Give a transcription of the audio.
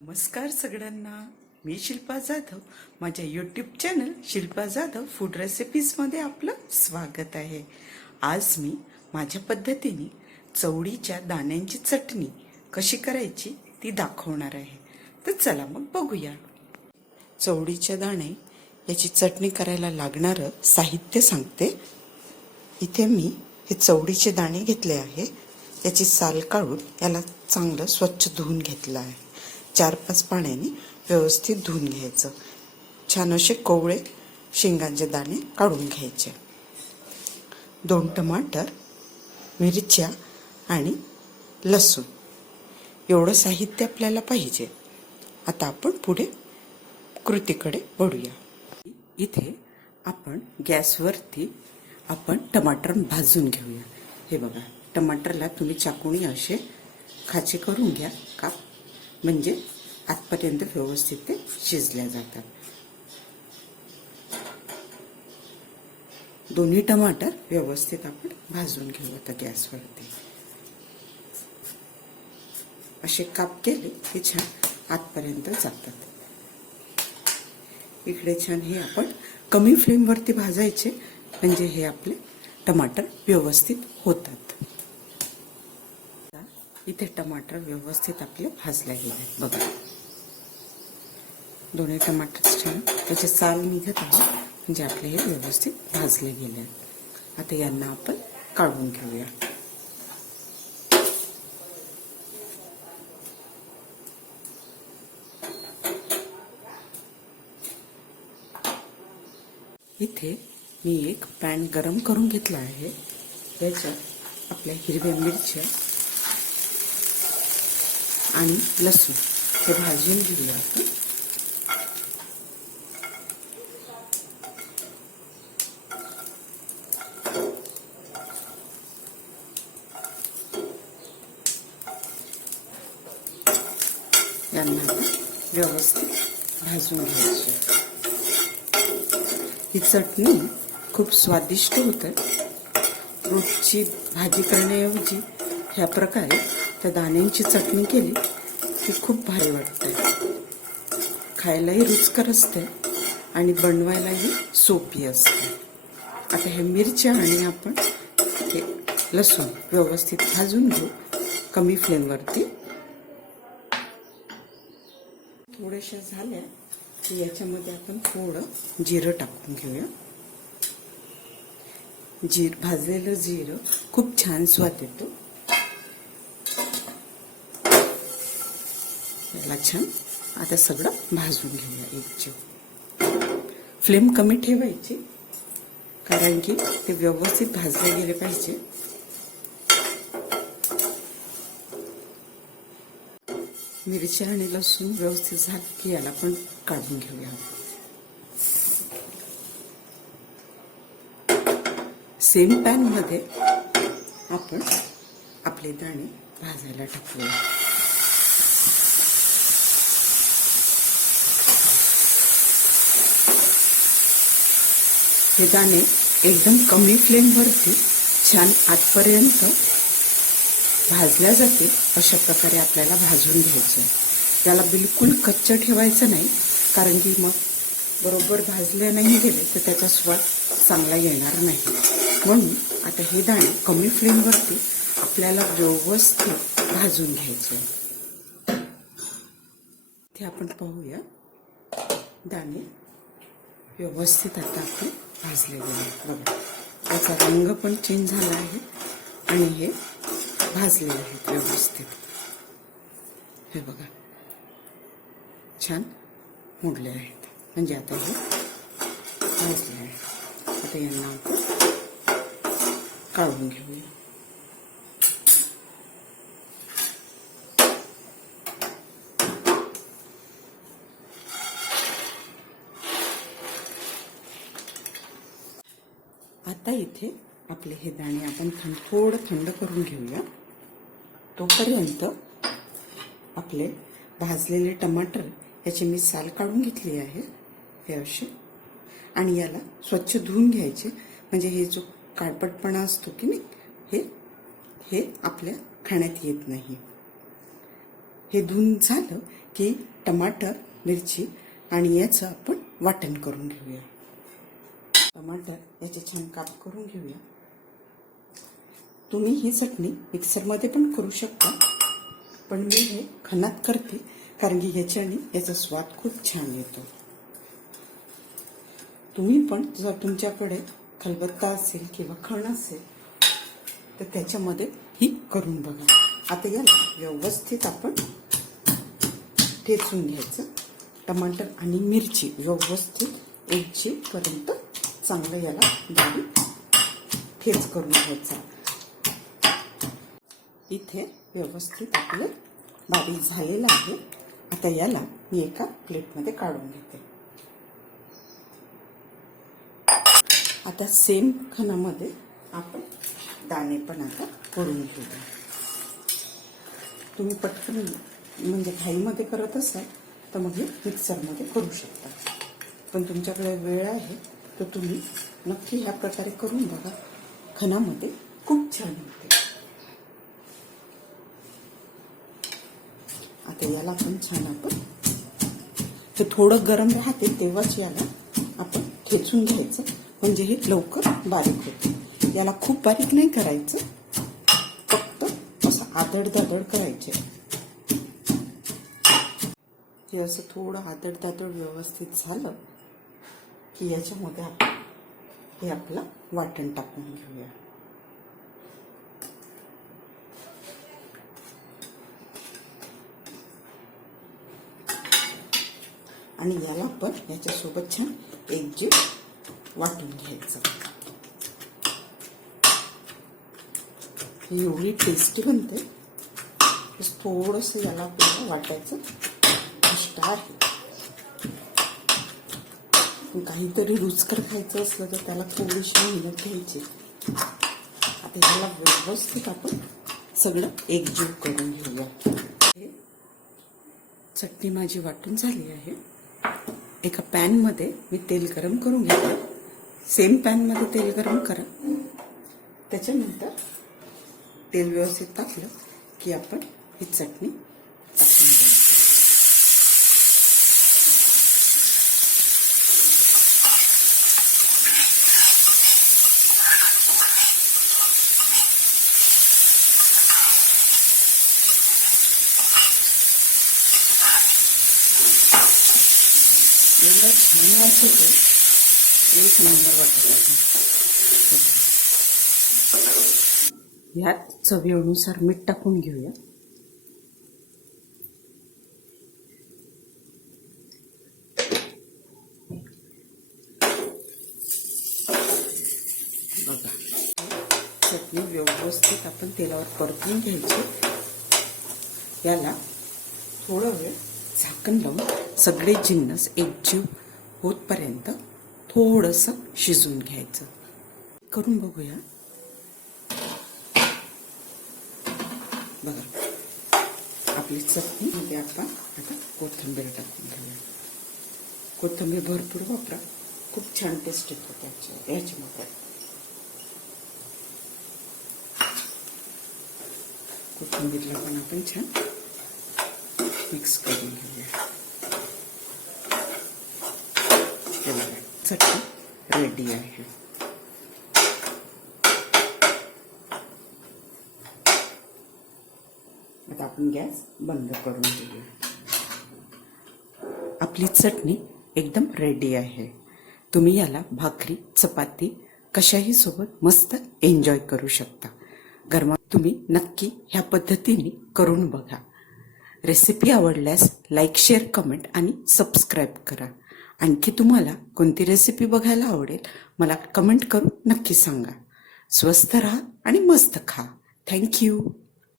नमस्कार सगळ्यांना. मी शिल्पा जाधव. माझ्या YouTube channel Shilpa Jadhav food रेसिपीजमध्ये आपलं स्वागत आहे. आज मी माझ्या पद्धतीने चवडीच्या दाण्यांची चटणी कशी करायची ती दाखवणार आहे. तर चला मग बघूया. चवडीच्या दाणे याची चटणी करायला लागणारं साहित्य सांगते. इथे मी हे चवडीचे दाणे घेतले आहे. याची साल काढून याला चांगलं स्वच्छ धुवून घेतलं आहे. चार पाच पाण्याने व्यवस्थित धुवून घ्यायचं. छान असे कोवळे शेंगांचे दाणे काढून घ्यायचे. दोन टमाटर मिरच्या आणि लसूण. एवढं साहित्य आपल्याला पाहिजे. आता आपण पुढे कृतीकडे वळूया. इथे आपण गॅसवरती आपण टमाटर भाजून घेऊया. हे बघा टमाटरला तुम्ही चाकूनी असे खाचे करून घ्या का म्हणजे आतपर्यंत व्यवस्थित ते शिजल्या जातात. दोन्ही टमाटर व्यवस्थित आपण भाजून घेऊ आता गॅसवरती. असे काप केले की छान आतपर्यंत जातात. इकडे छान हे आपण कमी फ्लेमवरती भाजायचे म्हणजे हे आपले टमाटर व्यवस्थित होतात. इथे टमाटर व्यवस्थित आपले भाजले गेले. बघा. दोन्ही टमाटर छान. त्याचे साल निघत आहे. म्हणजे आपले हे व्यवस्थित भाजले गेले आता यांना आपण काढून घेऊया. इथे मी एक पॅन गरम करून घेतला आहे. याच्यात आपल्या हिरव्या मिरच्या आणि लसूण. हे भाजून घेऊया आपण यांना आपण व्यवस्थित भाजून घ्यायची. ही चटणी खूप स्वादिष्ट होते. रोजची भाजी करण्याऐवजी ह्या प्रकारे त्या दाण्यांची चटणी केली की खूप भारी वाटते. खायलाही रुचकर असते आणि बनवायलाही सोपी असते. आता हे मिरच्या आणि आपण हे लसूण व्यवस्थित भाजून घेऊ कमी फ्लेमवरती थोड्याशा झाल्या की याच्यामध्ये आपण थोडं जिरं टाकून घेऊया. जीर भाजलेलं जिरं खूप छान स्वाद येतो. याला छान आता सगळं भाजून घेऊया एकजीव फ्लेम कमी ठेवायची कारण की ते व्यवस्थित भाजले गेले पाहिजे. मिरच्या आणि लसूण व्यवस्थित झालं की याला पण काढून घेऊया. सेम पॅनमध्ये आपण आपले दाणे भाजायला टाकूया. हे दाणे एकदम कमी फ्लेमवरती छान आतपर्यंत भाजल्या जाते अशा प्रकारे आपल्याला भाजून घ्यायचं त्याला बिलकुल कच्चं ठेवायचं नाही कारण की मग बरोबर भाजले नाही गेले तर त्याचा स्वाद चांगला येणार नाही. म्हणून आता हे दाणे कमी फ्लेमवरती आपल्याला व्यवस्थित भाजून घ्यायचे ते आपण पाहूया. दाणे व्यवस्थित आता आपण भाजले गेले बघा त्याचा रंग पण चेंज झाला आहे. आणि हे भाजले आहेत व्यवस्थित हे बघा छान मोडले आहेत म्हणजे आता हे भाजले आहेत आता यांना आपण काढून घेऊया आता इथे आपले हे दाणे आपण थंड थोडं थंड करून घेऊया. तोपर्यंत आपले भाजलेले टमाटर याची मी साल काढून घेतली आहे हे असे. आणि याला स्वच्छ धुवून घ्यायचे. म्हणजे हे जो काळपटपणा असतो की नाही हे हे आपल्या खाण्यात येत नाही. हे धुवून झालं की टमाटर मिरची आणि याचं आपण वाटण करून घेऊया. टमाटर याचे छान काप करून घेऊया. तुम्ही ही चटणी मिक्सरमध्ये पण करू शकता. पण मी हे खणात करते कारण की ह्याच्याने याचा स्वाद खूप छान येतो. तुम्ही पण जर तुमच्याकडे खलबत्ता असेल किंवा खण असेल तर त्याच्यामध्ये ही करून बघा. आता याला व्यवस्थित आपण ठेचून घ्यायचं. टमाटर आणि मिरची व्यवस्थित पर्यंत चांगलं याला बारीक ठेच करून घ्यायचा. इथे व्यवस्थित आपलं बारीक झालेलं आहे. आता याला मी एका प्लेटमध्ये काढून घेते. आता सेम खणामध्ये आपण दाणे पण आता करून घेऊया. तुम्ही पटकन म्हणजे घाईमध्ये करत असाल तर मग हे मिक्सरमध्ये करू शकता. पण तुमच्याकडे वेळ आहे तर तुम्ही नक्की ह्या प्रकारे करून बघा. खणामध्ये खूप छान होते. आता याला पण छान आपण ते थोडं गरम राहते तेव्हाच याला आपण खेचून घ्यायचं. म्हणजे हे लवकर बारीक होते. याला खूप बारीक नाही करायचं. फक्त असं आदड दादड करायचे. हे असं थोडं आदड दादड व्यवस्थित झालं की याच्यामध्ये आपण हे आपलं वाटण टाकून घेऊया. आणि याला पण याच्यासोबत छान एकजीव वाटून घ्यायचं. एवढी टेस्टी बनते. थोडस याला आपल्याला वाटायचं. कष्ट आहे. काहीतरी रुचकर खायचं असलं तर त्याला थोडीशी मेहनत घ्यायची. आता याला व्यवस्थित आपण सगळं एकजीव करून घेऊया. चटणी माझी वाटून झाली आहे. एका पॅनमध्ये मी तेल गरम करून घेते. सेम पॅनमध्ये तेल गरम करा. त्याच्यानंतर तेल व्यवस्थित टाकलं की आपण ही चटणी टाकून एवढा छान वास होतो एक नंबर वाटत आहे. ह्यात चवीनुसार मीठ टाकून घेऊया. बघा चटणी व्यवस्थित आपण तेलावर परतून घ्यायची. याला थोडा वेळ झाकण लावून सगळे जिन्नस एकजीव होतपर्यंत थोडंसं शिजून घ्यायचं. करून बघूया. बघा. आपली चटणीमध्ये आपण आता कोथिंबीर टाकून घेऊया. कोथिंबीर भरपूर वापरा. खूप छान टेस्ट येतो त्याच्या याच्यामध्ये. कोथिंबीरला पण आपण छान मिक्स करून घेऊया. हे बघा, चटणी रेडी आहे. आता आपण गॅस बंद करून घेऊया. आपली चटणी एकदम रेडी आहे. तुम्ही याला भाकरी चपाती कशाही सोबत मस्त एन्जॉय करू शकता. गरमा तुम्ही नक्की ह्या पद्धतीने करून बघा. रेसिपी आवडल्यास लाईक शेअर कमेंट आणि सबस्क्राईब करा. आणखी तुम्हाला कोणती रेसिपी बघायला आवडेल मला कमेंट करून नक्की सांगा. स्वस्त राहा आणि मस्त खा. थँक्यू